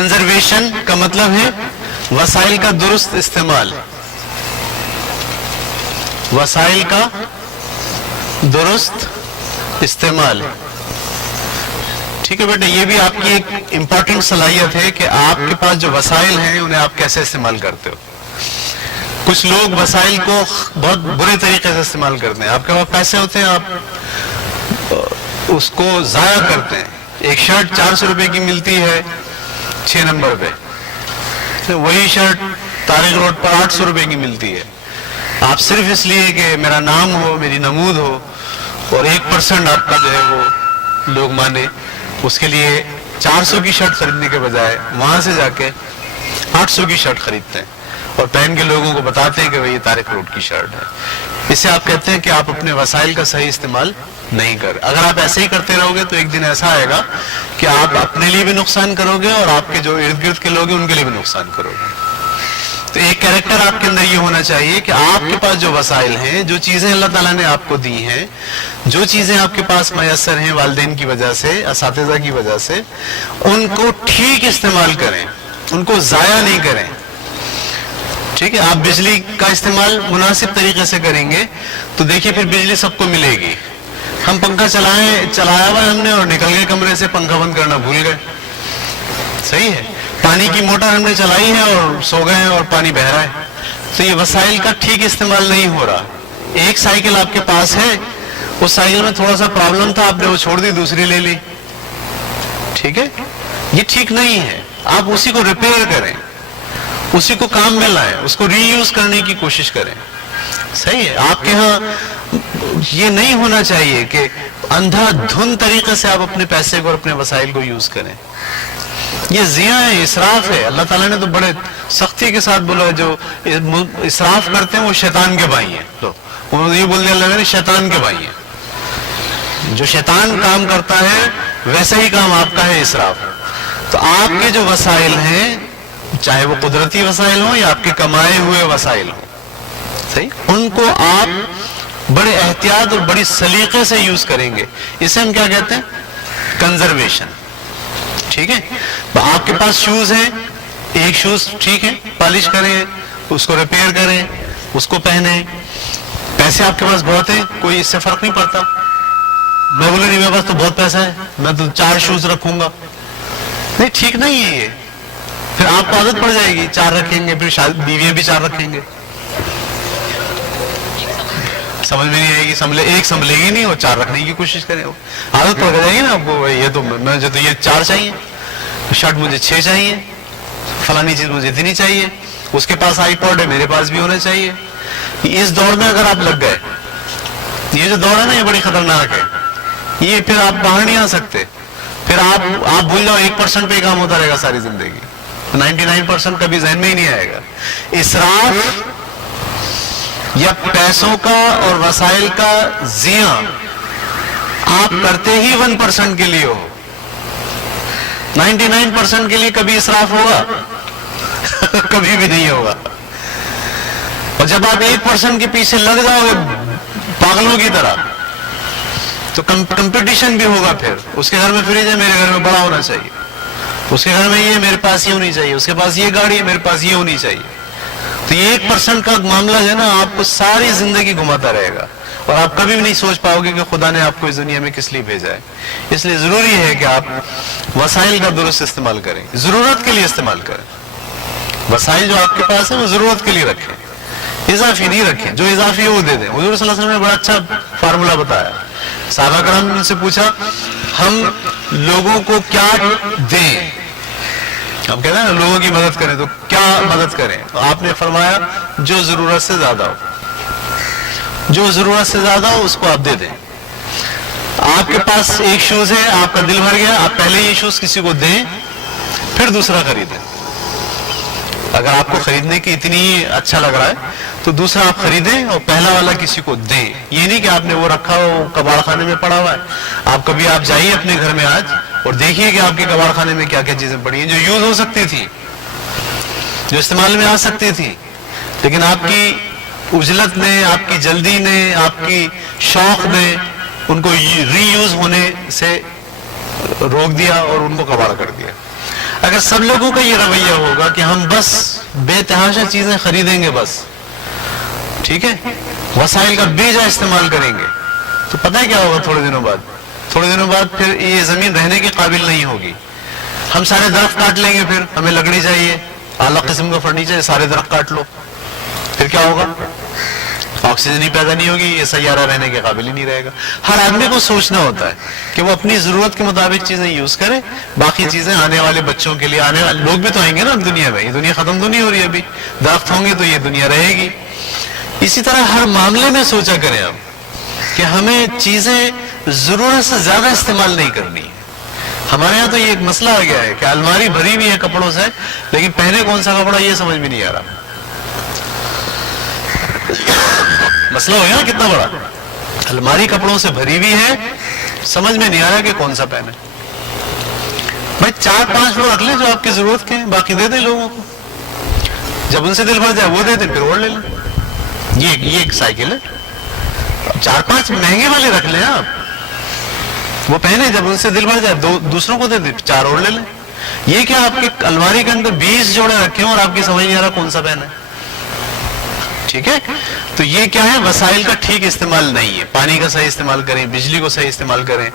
Conservation کا مطلب ہے وسائل کا درست استعمال، وسائل کا درست استعمال. ٹھیک ہے بیٹا، یہ بھی آپ کی ایک امپورٹنٹ صلاحیت ہے کہ آپ کے پاس جو وسائل ہیں انہیں آپ کیسے استعمال کرتے ہو. کچھ لوگ وسائل کو بہت برے طریقے سے استعمال کرتے ہیں. آپ کے پاس پیسے ہوتے ہیں، آپ اس کو ضائع کرتے ہیں. ایک شرٹ 400 روپے کی ملتی ہے 6 نمبر پہ، وہی شرٹ طارق روڈ پر 800 روپے کی ملتی ہے. آپ صرف اس لیے کہ میرا نام ہو، میری نمود ہو اور 1% آپ کا جو ہے وہ لوگ مانے، اس کے لیے 400 کی شرٹ خریدنے کے بجائے وہاں سے جا کے 800 کی شرٹ خریدتے ہیں اور پہن کے لوگوں کو بتاتے ہیں کہ یہ طارق روڈ کی شرٹ ہے. اسے آپ کہتے ہیں کہ آپ اپنے وسائل کا صحیح استعمال نہیں کر. اگر آپ ایسے ہی کرتے رہو گے تو ایک دن ایسا آئے گا کہ آپ اپنے لیے بھی نقصان کرو گے اور آپ کے جو ارد گرد کے لوگ ہیں ان کے لیے بھی نقصان کرو گے. تو ایک کیریکٹر آپ کے اندر یہ ہونا چاہیے کہ آپ کے پاس جو وسائل ہیں، جو چیزیں اللہ تعالیٰ نے آپ کو دی ہیں، جو چیزیں آپ کے پاس میسر ہیں والدین کی وجہ سے، اساتذہ کی وجہ سے، ان کو ٹھیک استعمال کریں، ان کو ضائع نہیں کریں. ٹھیک ہے، آپ بجلی کا استعمال مناسب طریقے سے کریں گے تو دیکھیے پھر بجلی سب کو ملے گی. ہم پنکھا چلایا ہوا ہم نے اور نکل گئے کمرے سے، پنکھا بند کرنا بھول گئے. صحیح ہے، پانی کی موٹر ہم نے چلائی ہے اور سو گئے ہیں اور پانی بہہ رہا ہے. تو یہ وسائل کا ٹھیک استعمال نہیں ہو رہا. ایک سائیکل آپ کے پاس ہے، اس سائیکل میں تھوڑا سا پرابلم تھا، آپ نے وہ چھوڑ دی، دوسری لے لی. ٹھیک ہے، یہ ٹھیک نہیں ہے. آپ اسی کو ریپیئر کریں، اسی کو کام میں لائیں، اس کو ری یوز کرنے کی کوشش کریں. صحیح ہے، آپ کے ہاں یہ نہیں ہونا چاہیے کہ اندھا دھن طریقے سے آپ اپنے پیسے کو اور اپنے وسائل کو یوز کریں. یہ ضیاع ہے، اسراف ہے. اللہ تعالیٰ نے تو بڑے سختی کے ساتھ بولا جو اسراف کرتے ہیں وہ شیطان کے بھائی ہیں. تو انہوں نے یہ بول دیا اللہ نے شیطان کے بھائی ہیں. جو شیطان کام کرتا ہے ویسا ہی کام آپ کا ہے، اسراف. تو آپ کے جو وسائل ہیں، چاہے وہ قدرتی وسائل ہوں یا آپ کے کمائے ہوئے وسائل ہوں، صحیح، ان کو آپ بڑے احتیاط اور بڑی سلیقے سے یوز کریں گے. اسے ہم کیا کہتے ہیں؟ کنزرویشن. ٹھیک ہے، آپ کے پاس شوز ہیں، ایک شوز ٹھیک ہے، پالش کریں، اس کو ریپیئر کریں، اس کو پہنیں. پیسے آپ کے پاس بہت ہیں، کوئی اس سے فرق نہیں پڑتا. میں بولے نہیں میرے پاس تو بہت پیسہ ہے، میں تو 4 شوز رکھوں گا. نہیں، ٹھیک نہیں ہے یہ. پھر آپ کو عادت پڑ جائے گی، 4 رکھیں گے، پھر بیویاں بھی 4 رکھیں گے. سمجھ میں نہیں آئے گی، ایک سنبھلے گی نہیں اور 4 رکھنے کی کوشش کریں. عادت پڑ جائے گی نا آپ کو، یہ تو مجھے تو یہ 4 چاہیے، شرٹ مجھے 6 چاہیے، فلانی چیز مجھے اتنی چاہیے، اس کے پاس آئی پوڈ ہے میرے پاس بھی ہونا چاہیے. اس دوڑ میں اگر آپ لگ گئے، یہ جو دوڑ ہے نا یہ بڑی خطرناک ہے. یہ پھر آپ باہر نہیں آ سکتے. پھر آپ بھول جاؤ 1% پہ کام ہوتا رہے گا ساری زندگی، 99% کبھی ذہن میں ہی نہیں آئے گا. اسراف یا پیسوں کا اور وسائل کا ضیاع آپ کرتے ہی 1% کے لیے ہو. 99% کے لیے کبھی اسراف ہوگا؟ کبھی بھی نہیں ہوگا. اور جب آپ 1% کے پیچھے لگ جاؤ گے پاگلوں کی طرح تو کمپٹیشن بھی ہوگا. پھر اس کے گھر میں فریج ہے، میرے گھر میں بڑا ہونا چاہیے. اس کے گھر میں یہ، میرے پاس یہ ہونی چاہیے. اس کے پاس یہ گاڑی ہے، میرے پاس یہ ہونی چاہیے. تو یہ 1% کا معاملہ ہے نا، آپ کو ساری زندگی گھماتا رہے گا اور آپ کبھی بھی نہیں سوچ پاؤ گے کہ خدا نے آپ کو اس دنیا میں کس لیے بھیجا ہے. اس لیے ضروری ہے کہ آپ وسائل کا درست استعمال کریں، ضرورت کے لیے استعمال کریں. وسائل جو آپ کے پاس ہیں وہ ضرورت کے لیے رکھیں، اضافی نہیں رکھیں. جو اضافی ہے وہ دے دیں. حضور صلی اللہ علیہ وسلم نے بڑا اچھا فارمولا بتایا. صحابہ کرام نے ان سے پوچھا ہم لوگوں کو کیا دیں؟ ہم کہتے ہیں نا لوگوں کی مدد کریں، تو کیا مدد کریں؟ تو آپ نے فرمایا جو ضرورت سے زیادہ ہو، جو ضرورت سے زیادہ ہو اس کو آپ دے دیں. آپ کے پاس ایک شوز ہے، آپ کا دل بھر گیا، آپ پہلے یہ شوز کسی کو دیں پھر دوسرا خریدیں. اگر آپ کو خریدنے کی اتنی اچھا لگ رہا ہے تو دوسرا آپ خریدیں اور پہلا والا کسی کو دیں. یہ نہیں کہ آپ نے وہ رکھا ہو کباڑ خانے میں پڑا ہوا ہے. آپ کبھی آپ جائیے اپنے گھر میں آج اور دیکھیے کہ آپ کے کباڑ خانے میں کیا کیا چیزیں پڑی ہیں جو یوز ہو سکتی تھی، جو استعمال میں آ سکتی تھی، لیکن آپ کی عجلت نے، آپ کی جلدی نے، آپ کی شوق نے ان کو ری یوز ہونے سے روک دیا اور ان کو کباڑ کر دیا. اگر اگر سب لوگوں کا یہ رویہ ہوگا کہ ہم بس بے تحاشا چیزیں خریدیں گے بس، ٹھیک ہے، وسائل کا بے جا استعمال کریں گے، تو پتہ ہے کیا ہوگا؟ تھوڑے دنوں بعد پھر یہ زمین رہنے کے قابل نہیں ہوگی. ہم سارے درخت کاٹ لیں گے، پھر ہمیں لکڑی چاہیے، اعلیٰ قسم کا فرنیچر، سارے درخت کاٹ لو، پھر کیا ہوگا؟ آکسیجن ہی پیدا نہیں ہوگی، یہ سیارہ رہنے کے قابل ہی نہیں رہے گا. ہر آدمی کو سوچنا ہوتا ہے کہ وہ اپنی ضرورت کے مطابق چیزیں یوز کرے، باقی چیزیں آنے والے بچوں کے لیے، آنے والے لوگ بھی تو آئیں گے نا دنیا میں، یہ دنیا ختم تو نہیں ہو رہی ابھی، درخت ہوں گے تو یہ دنیا رہے گی. اسی طرح ہر معاملے میں سوچا کریں آپ کہ ہمیں چیزیں ضرورت سے زیادہ استعمال نہیں کرنی. ہمارے یہاں تو یہ ایک مسئلہ آ گیا ہے کہ الماری بھری ہوئی ہے کپڑوں سے، لیکن پہنے کون سا کپڑا یہ سمجھ بھی نہیں آ رہا. مسئلہ ہو گیا نا کتنا بڑا، الماری کپڑوں سے بھری ہوئی ہے، سمجھ میں نہیں آ رہا کہ کون سا پہنے. بھائی 4-5 وہ رکھ لیں جو آپ کی ضرورت کے ہیں، باقی دے دیں لوگوں کو، جب ان سے دل بھر جائے وہ دے دیں، پھر اور لے لیں. یہ ایک سائیکل ہے. 4-5 مہنگے والے رکھ لیں آپ، وہ پہنے، جب ان سے دل بھر جائے دوسروں کو دے دیں، 4 اور لے لیں. یہ کیا آپ کی الماری کے اندر 20 جوڑے رکھے ہیں اور آپ کی سمجھ نہیں آ رہا کون سا پہنے. ٹھیک ہے، تو یہ کیا ہے؟ وسائل کا ٹھیک استعمال نہیں ہے. پانی کا صحیح استعمال کریں، بجلی کو صحیح استعمال کریں.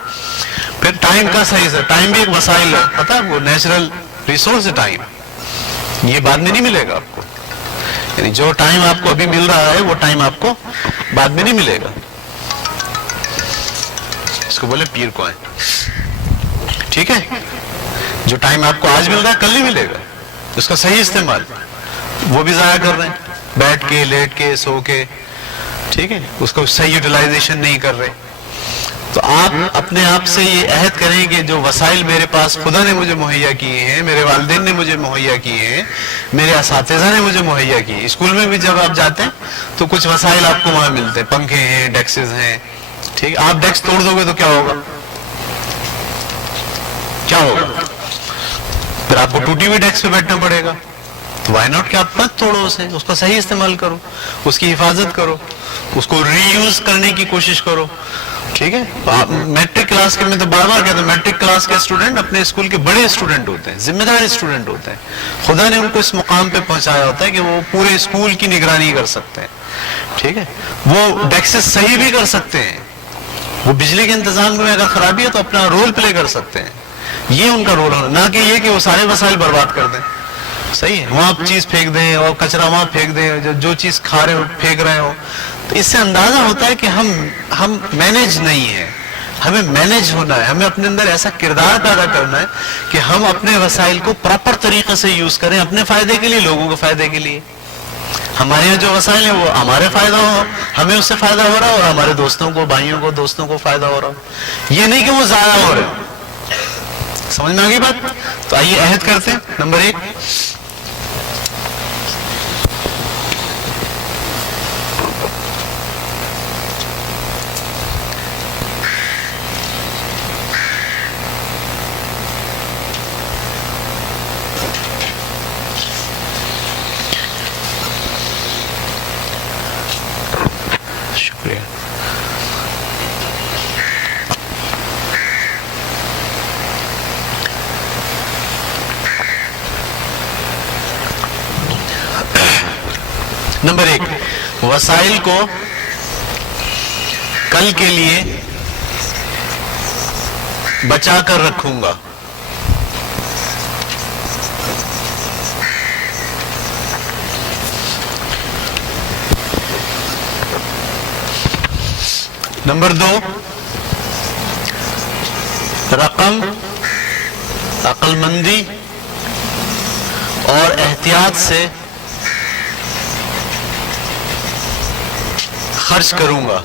پھر ٹائم کا صحیح سے، ٹائم بھی ایک وسائل ہے، پتہ ہے وہ نیچرل ریسورس ہے ٹائم، یہ بعد میں نہیں ملے گا آپ کو. یعنی جو ٹائم آپ کو ابھی مل رہا ہے وہ ٹائم آپ کو بعد میں نہیں ملے گا. اس کو بولے پیر کو ہے، ٹھیک ہے، جو ٹائم آپ کو آج مل رہا ہے کل نہیں ملے گا. اس کا صحیح استعمال، وہ بھی ضائع کر رہے ہیں، بیٹھ کے، لیٹ کے، سو کے، ٹھیک ہے، اس کو صحیح یوٹیلائزیشن نہیں کر رہے. تو آپ اپنے آپ سے یہ عہد کریں کہ جو وسائل میرے پاس خدا نے مجھے مہیا کیے ہیں، میرے والدین نے مجھے مہیا کیے ہیں، میرے اساتذہ نے مجھے مہیا کیے. اسکول میں بھی جب آپ جاتے ہیں تو کچھ وسائل آپ کو وہاں ملتے ہیں، پنکھے ہیں، ڈیسکز ہیں، ٹھیک. آپ ڈیسک توڑ دو گے تو کیا ہوگا؟ کیا ہوگا؟ پھر آپ کو ٹوٹی ہوئی ڈیسک پہ بیٹھنا پڑے گا. تو وائی ناٹ کہ آپ مت توڑو اسے، اس کا صحیح استعمال کرو، اس کی حفاظت کرو، اس کو ری یوز کرنے کی کوشش کرو. ٹھیک ہے، میٹرک کلاس کے، میں تو بار بار کہتا ہوں، میٹرک کلاس کے اسٹوڈنٹ اپنے اسکول کے بڑے اسٹوڈنٹ ہوتے ہیں، ذمہ دار اسٹوڈنٹ ہوتے ہیں. خدا نے ان کو اس مقام پہ پہنچایا ہوتا ہے کہ وہ پورے اسکول کی نگرانی کر سکتے ہیں. ٹھیک ہے، وہ ڈیسکس صحیح بھی کر سکتے ہیں، وہ بجلی کے انتظام میں اگر خرابی ہے تو اپنا رول پلے کر سکتے ہیں. یہ ان کا رول ہونا، نہ کہ یہ کہ وہ سارے وسائل برباد کر دیں. صحیح ہے، وہاں چیز پھینک دیں اور کچرا وہاں پھینک دیں، جو چیز کھا رہے ہو پھینک رہے ہو. تو اس سے اندازہ ہوتا ہے کہ ہم مینج نہیں ہیں. ہمیں مینج ہونا ہے، ہمیں اپنے اندر ایسا کردار پیدا کرنا ہے کہ ہم اپنے وسائل کو پراپر طریقے سے یوز کریں، اپنے فائدے کے لیے، لوگوں کے فائدے کے لیے. ہمارے یہاں جو وسائل ہیں وہ ہمارے فائدہ ہو، ہمیں اس سے فائدہ ہو رہا ہو، اور ہمارے دوستوں کو، بھائیوں کو، دوستوں کو فائدہ ہو رہا ہو. یہ نہیں کہ وہ ضائع ہو رہے ہو. سمجھ میں آ گئی بات؟ تو آئیے عہد کرتے ہیں. نمبر 1، شکریہ. نمبر 1، وسائل کو کل کے لیے بچا کر رکھوں گا. نمبر 2، رقم عقل مندی اور احتیاط سے خرچ کروں گا.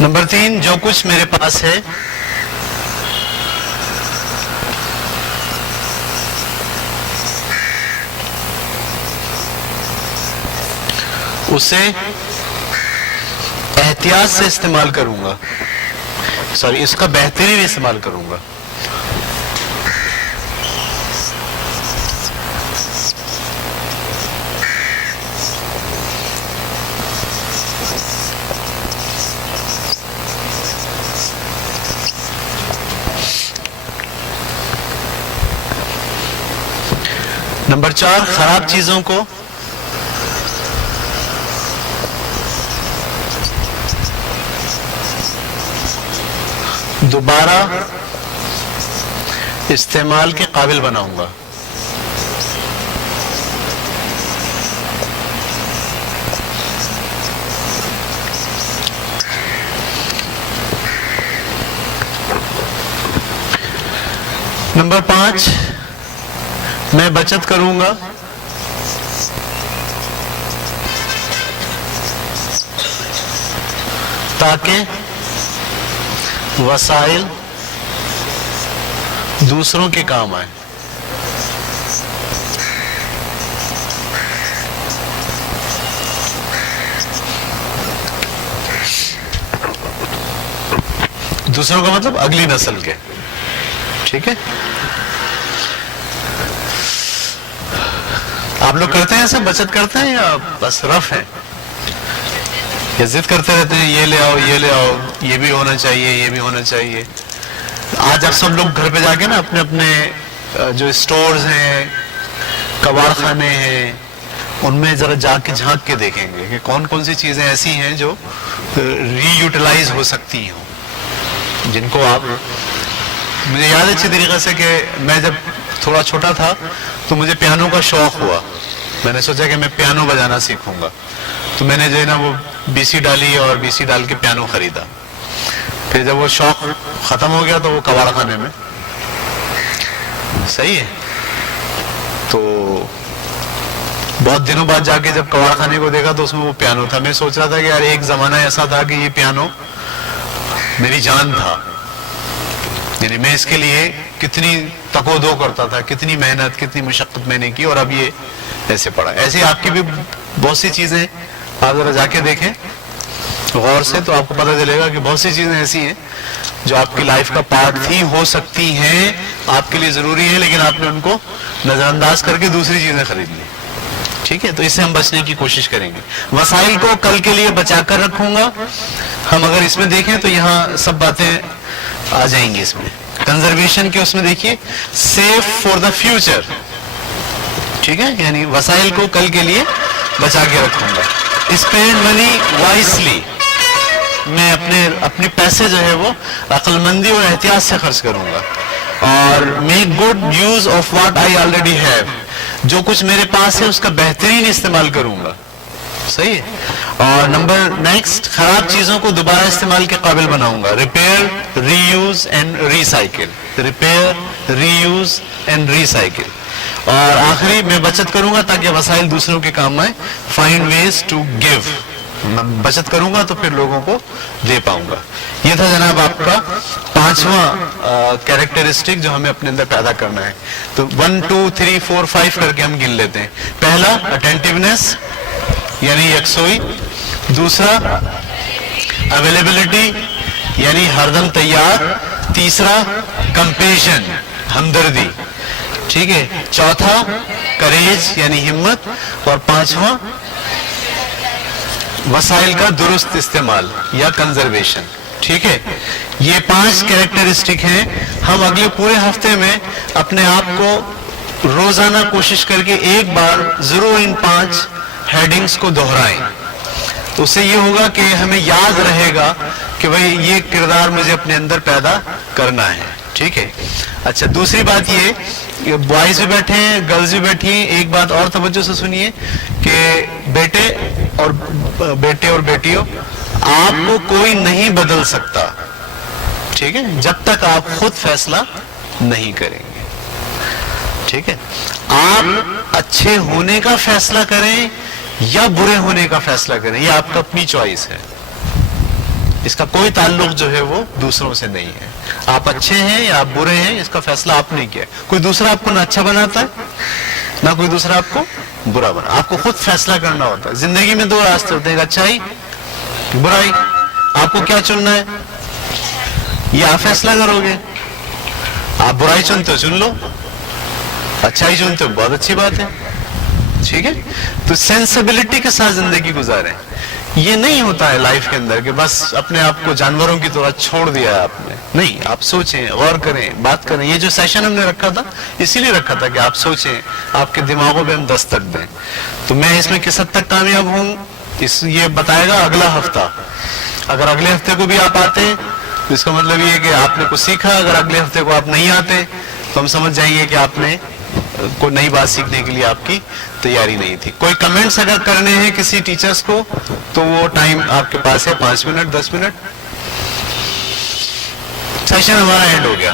نمبر 3، جو کچھ میرے پاس ہے اسے احتیاط سے استعمال کروں گا، اس کا بہترین استعمال کروں گا. نمبر 4، خراب چیزوں کو دوبارہ استعمال کے قابل بناؤں گا. نمبر 5، میں بچت کروں گا تاکہ وسائل دوسروں کے کام آئے. دوسروں کا مطلب اگلی نسل کے. ٹھیک ہے، آپ لوگ کرتے ہیں ایسا، بچت کرتے ہیں یا بس رف ہیں، یا ضد کرتے رہتے ہیں یہ لے آؤ یہ لے آؤ، یہ بھی ہونا چاہیے یہ بھی ہونا چاہیے؟ آج آپ سب لوگ گھر پہ جا کے نا اپنے اپنے جو اسٹورز ہیں، کباڑ خانے ہیں، ان میں ذرا جا کے جھانک کے دیکھیں گے کہ کون کون سی چیزیں ایسی ہیں جو ری یوٹیلائز ہو سکتی ہوں، جن کو آپ. مجھے یاد ہے اچھی طریقے سے کہ میں جب تھوڑا چھوٹا تھا تو مجھے پیانو کا شوق ہوا. میں نے سوچا کہ میں پیانو بجانا سیکھوں گا، تو میں نے جو ہے نا وہ بی سی ڈالی اور بی سی ڈال کے پیانو خریدا. پھر جب وہ شوق ختم ہو گیا تو وہ کباڑ خانے میں. صحیح ہے، تو بہت دنوں بعد جا کے جب کباڑ خانے کو دیکھا تو اس میں وہ پیانو تھا. میں سوچ رہا تھا کہ یار ایک زمانہ ایسا تھا کہ یہ پیانو میری جان تھا، یعنی میں اس کے لیے کتنی تک و دو کرتا تھا، کتنی محنت کتنی مشقت میں نے کی، اور اب یہ ایسے پڑا. ایسے آپ کی بھی بہت سی چیزیں آپ ذرا جا کے دیکھیں غور سے تو آپ کو پتہ چلے گا کہ بہت سی چیزیں ایسی ہیں جو آپ کی لائف کا پارٹ تھی، ہو سکتی ہیں، آپ کے لیے ضروری ہے، لیکن آپ نے ان کو نظر انداز کر کے دوسری چیزیں خرید لی. ٹھیک ہے، تو اس سے ہم بچنے کی کوشش کریں گے. وسائل کو کل کے لیے بچا کر رکھوں گا. ہم اگر اس میں دیکھیں تو یہاں سب باتیں آ جائیں گی. اس میں کنزرویشن کے اس میں دیکھیے سیو فار دا فیوچر. ٹھیک ہے، یعنی وسائل کو کل کے لیے بچا کے رکھوں گا. اسپینڈ منی وائسلی، میں اپنے پیسے جو ہے وہ عقل مندی اور احتیاط سے خرچ کروں گا. اور make good use of what I already have, جو کچھ میرے پاس ہے اس کا بہترین استعمال کروں گا. صحیح ہے. اور نمبر نیکسٹ، خراب چیزوں کو دوبارہ استعمال کے قابل بناؤں گا. Repair reuse and recycle. Repair reuse and recycle. اور آخری، میں بچت کروں گا تاکہ وسائل دوسروں کے کام آئے. Find ways to give. میں بچت کروں گا تو پھر لوگوں کو دے پاؤں گا. یہ تھا جناب آپ کا 5واں کیریکٹرسٹک جو ہمیں اپنے اندر پیدا کرنا ہے. تو 1 2 3 4 5 کر کے ہم گن لیتے ہیں. پہلا اٹینٹیونیس یعنی یکسوئی. دوسرا اویلیبلٹی یعنی ہردم تیار. تیسرا کمپیشن ہمدردی. ٹھیک ہے. چوتھا کریج یعنی ہمت. اور 5واں وسائل کا درست استعمال یا کنزرویشن. ٹھیک ہے، یہ 5 کیریکٹرسٹک ہیں. ہم اگلے پورے ہفتے میں اپنے آپ کو روزانہ کوشش کر کے ایک بار ضرور ان 5 ہیڈنگز کو دہرائیں. تو اس سے یہ ہوگا کہ ہمیں یاد رہے گا کہ بھئی یہ کردار مجھے اپنے اندر پیدا کرنا ہے. ٹھیک ہے. اچھا، دوسری بات یہ، بوائز بھی بیٹھے ہیں گرلز بھی بیٹھی ہیں. ایک بات اور توجہ سے سنیے کہ بیٹے اور بیٹیوں، آپ کو کوئی نہیں بدل سکتا. ٹھیک ہے، جب تک آپ خود فیصلہ نہیں کریں گے. ٹھیک ہے، آپ اچھے ہونے کا فیصلہ کریں یا برے ہونے کا فیصلہ کریں، یہ آپ کا اپنی چوائس ہے. اس کا کوئی تعلق جو ہے وہ دوسروں سے نہیں ہے. آپ اچھے ہیں یا آپ برے ہیں، اس کا فیصلہ آپ نے کیا. کوئی دوسرا آپ کو نہ اچھا بناتا ہے نہ کوئی دوسرا آپ کو برا بنا. آپ کو خود فیصلہ کرنا ہوتا ہے. زندگی میں 2 راستے ہوتے ہیں، اچھائی برائی. آپ کو کیا چننا ہے، یہ آپ فیصلہ کرو گے. آپ برائی چنتے ہو چن لو، اچھائی چنتے ہو بہت اچھی بات ہے. ٹھیک ہے، تو سینسبلٹی کے ساتھ زندگی گزاریں یہ نہیں ہوتا ہے لائف کے اندر کہ بس اپنے آپ کو جانوروں کی طرح چھوڑ دیا ہے آپ نے. نہیں, آپ سوچیں, غور کریں, بات کریں. یہ جو سیشن ہم نے رکھا تھا اسی لیے رکھا تھا کہ آپ سوچیں, آپ کے دماغوں پہ ہم دستک دیں. تو میں اس میں کس حد تک کامیاب ہوں یہ بتائے گا اگلا ہفتہ. اگر اگلے ہفتے کو بھی آپ آتے ہیں تو اس کا مطلب یہ ہے کہ آپ نے کچھ سیکھا. اگر اگلے ہفتے کو آپ نہیں آتے تو ہم سمجھ جائیں گے کہ آپ نے کوئی نئی بات سیکھنے کے لیے آپ کی تیاری نہیں تھی. کوئی کمنٹس اگر کرنے ہیں کسی ٹیچرز کو تو وہ ٹائم آپ کے پاس ہے, 5 منٹ 10 منٹ. سیشن ہمارا اینڈ ہو گیا.